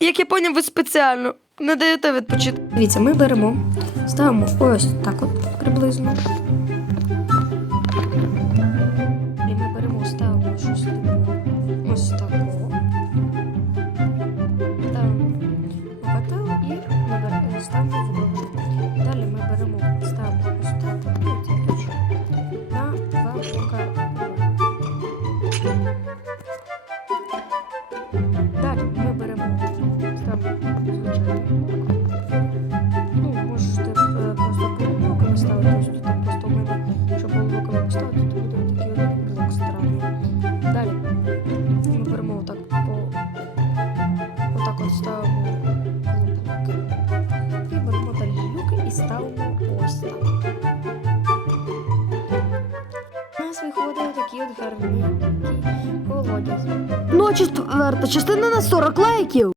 Як я поняв, ви спеціально не даєте відпочити. Дивіться, ми беремо, ставимо ось так от приблизно. І ми беремо, ставимо щось типу ось такого. Ставимо котел і набер- ставимо в воду. Далі ми беремо, ставимо ось так, ну, це на два бока. Полублоками ставити, ось тут просто мене, щоб полублоками поставити, то буде такий от блок странний. Далі ми беремо отак по отак от ставимо полублоки. І беремо далі люки і ставимо ось так. У нас виходить такий от колодязь. Ну, а четверта частина на 40 лайків.